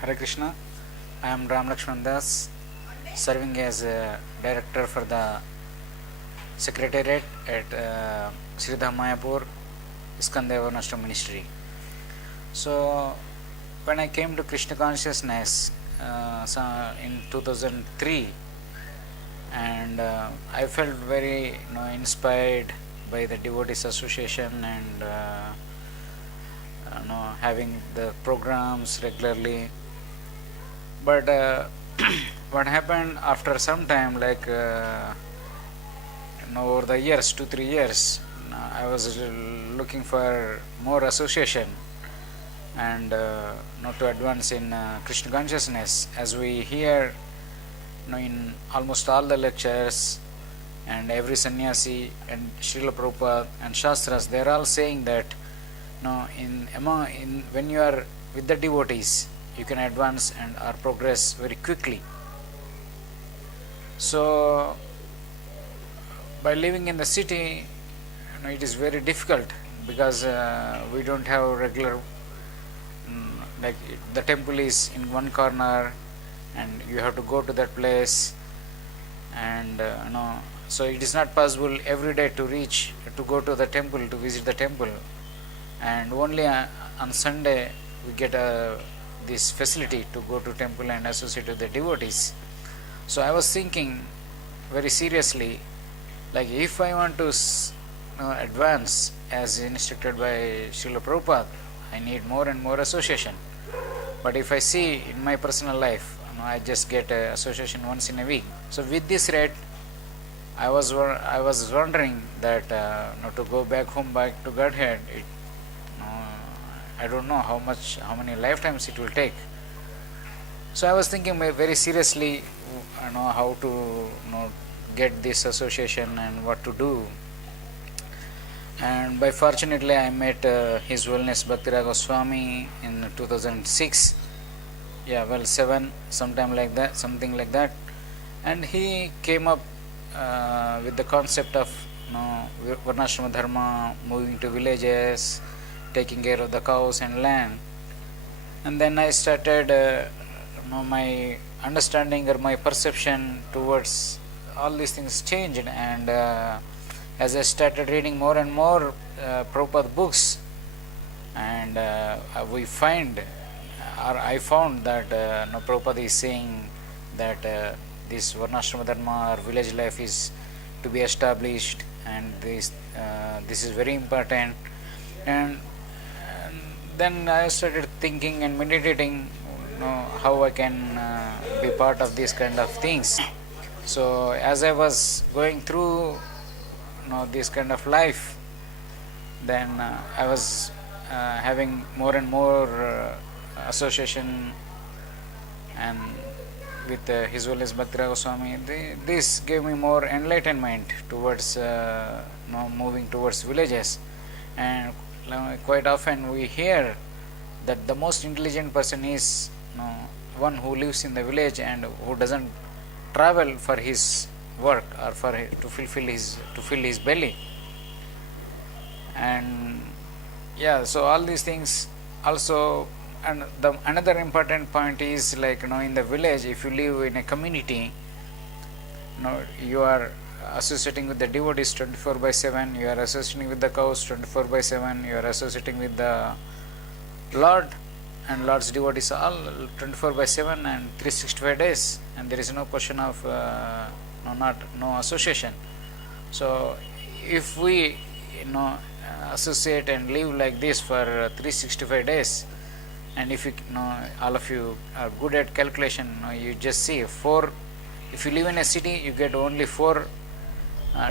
Hare Krishna. I am Rama Lakshman, serving as a director for the secretariat at Sridham Mayapur, ISKCON Daiva Varnasrama Ministry. So, when I came to Krishna consciousness in 2003, and I felt very inspired by the devotees association and having the programs regularly. But what happened after some time, like over the years, 2-3 years, I was looking for more association and to advance in Krishna consciousness, as we hear in almost all the lectures and every sannyasi and Srila Prabhupada and Shastras, they are all saying that when you are with the devotees, you can advance and or progress very quickly. So, by living in the city, it is very difficult because we don't have regular, like the temple is in one corner and you have to go to that place, and so it is not possible every day to go to the temple, to visit the temple, and only on Sunday we get this facility to go to temple and associate with the devotees. So I was thinking very seriously, like if I want to advance as instructed by Srila Prabhupada, I need more and more association. But if I see in my personal life, I just get association once in a week. So with this rate, I was wondering that to go back home, back to Godhead, I don't know how many lifetimes it will take. So I was thinking very seriously, how to get this association and what to do. And by fortunately, I met His Wellness Bhakti Raghava Swami in 2006. 7, something like that. And he came up with the concept of Varnasrama Dharma, moving to villages, taking care of the cows and land. And then I started my understanding or my perception towards all these things changed, and as I started reading more and more Prabhupada books, and I found that Prabhupada is saying that this Varnasrama Dharma or village life is to be established, and this is very important. And then I started thinking and meditating, how I can be part of these kind of things. So as I was going through this kind of life, then I was having more and more association and with His Wellness Bhakti Raghava Swami. This gave me more enlightenment towards moving towards villages. And quite often we hear that the most intelligent person is one who lives in the village and who doesn't travel for his work or to fill his belly. And so all these things also. And another important point is, like in the village, if you live in a community, you are associating with the devotees 24/7, you are associating with the cows 24/7, you are associating with the Lord and Lord's devotees all 24/7 and 365 days, and there is no question of no association. So if we associate and live like this for 365 days, and if all of you are good at calculation, you just see if you live in a city, you get only 4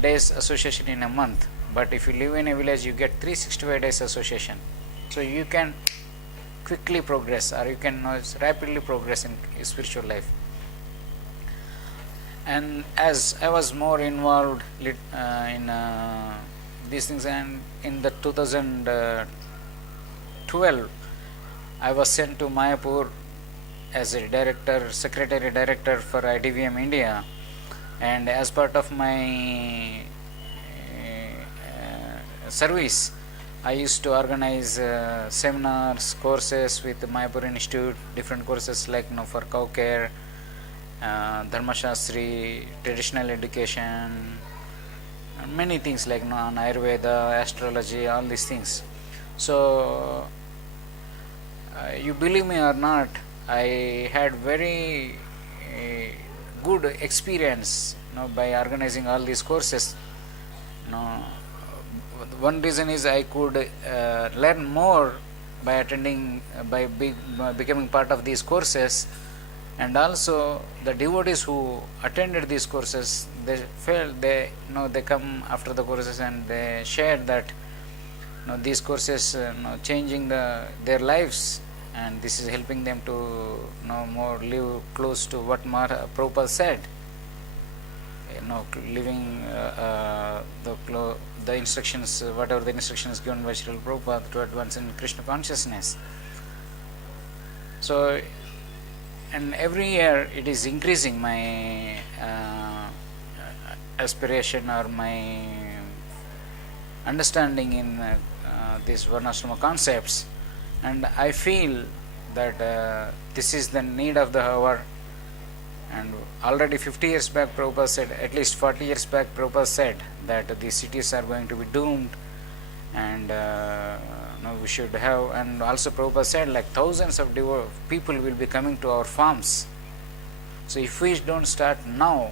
days association in a month, but if you live in a village, you get 365 days association. So you can quickly progress, or you can rapidly progress in spiritual life. And as I was more involved in these things, and in the 2012 I was sent to Mayapur as a secretary director for IDVM-India, and as part of my service, I used to organize seminars, courses with Mayapur Institute, different courses like for cow care, Dharma Shastri, traditional education, and many things like on Ayurveda, astrology, all these things. So you believe me or not, I had very good experience by organizing all these courses. One reason is I could learn more by attending, by becoming part of these courses, and also the devotees who attended these courses, they felt they come after the courses and they shared that these courses changing their lives, and this is helping them to more live close to what Prabhupada said. Living the instructions, whatever the instructions given by Srila Prabhupada to advance in Krishna consciousness. So, and every year it is increasing my aspiration or my understanding in these Varnasrama concepts, and I feel that this is the need of the hour. And already 50 years back Prabhupada said, at least 40 years back Prabhupada said that these cities are going to be doomed, and we should have, and also Prabhupada said like thousands of people will be coming to our farms. So if we don't start now,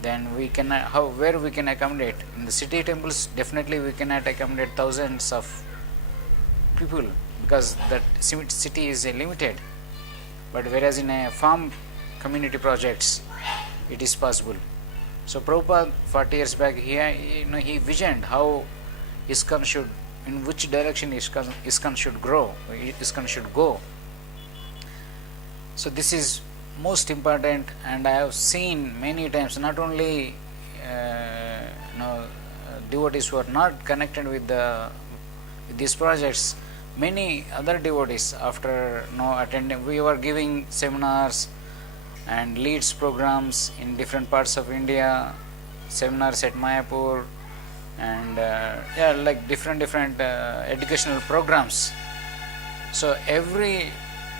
then we can, where we can accommodate? In the city temples, definitely we cannot accommodate thousands of people because that city is limited. But whereas in a farm community projects, it is possible. So Prabhupada 40 years back, he visioned how ISKCON should, in which direction ISKCON should grow, ISKCON should go. So this is most important, and I have seen many times, not only devotees who are not connected with these projects, many other devotees after attending, we were giving seminars and leads programs in different parts of India, seminars at Mayapur, and like different educational programs. So every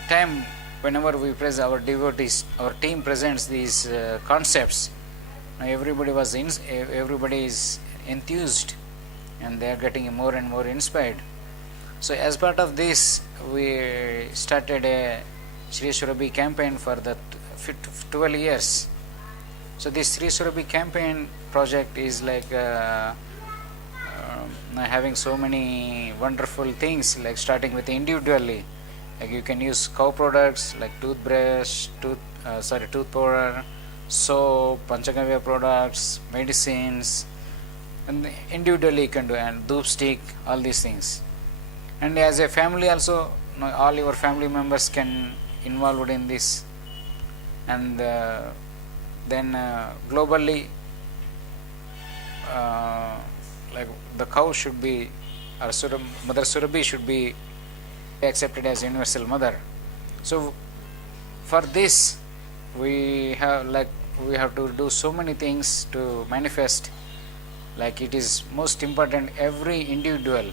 time whenever we present, our devotees, our team presents these concepts, everybody is enthused and they are getting more and more inspired. So as part of this, we started a Sri Surabhi campaign for the 12 years. So this Sri Surabhi campaign project is like having so many wonderful things, like starting with individually, like you can use cow products like toothbrush, tooth powder, soap, Panchagavya products, medicines, and individually you can do, and dhoop stick, all these things. And as a family also, all your family members can involved in this. And then globally, like the cow should be, or Mother Surabhi should be accepted as universal mother. So for this we have to do so many things to manifest. Like it is most important, every individual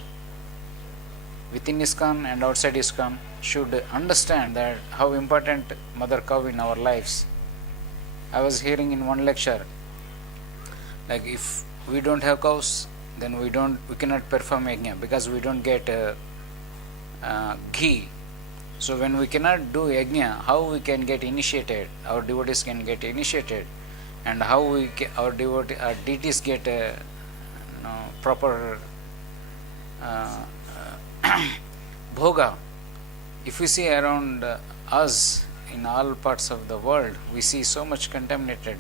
within ISKCON and outside ISKCON should understand that how important mother cow in our lives. I was hearing in one lecture, like if we don't have cows, then we cannot perform yajna because we don't get ghee. So when we cannot do yajna, how we can get initiated? Our devotees can get initiated, and how our deities get proper bhoga. If we see around us in all parts of the world, we see so much contaminated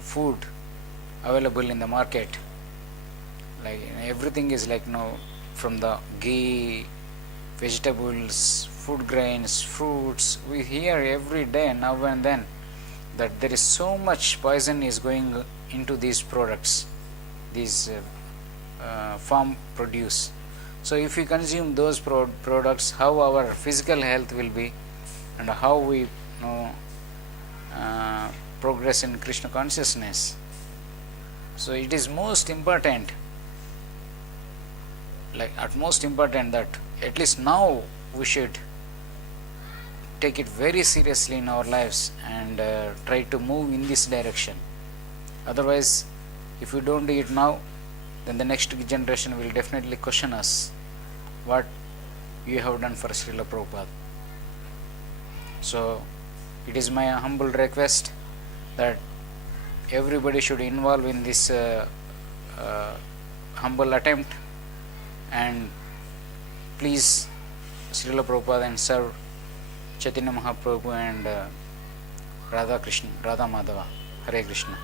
food available in the market. Like everything is like from the ghee, vegetables, food grains, fruits. We hear every day, now and then, that there is so much poison is going into these products, these farm produce. So if we consume those products, how our physical health will be, and how we progress in Krishna consciousness. So it is most important. like utmost important that at least now we should take it very seriously in our lives and try to move in this direction. Otherwise, if we don't do it now, then the next generation will definitely question us what you have done for Srila Prabhupada. So it is my humble request that everybody should involve in this humble attempt, and please Srila Prabhupada and serve Chaitanya Mahaprabhu and Radha Madhava. Hare Krishna.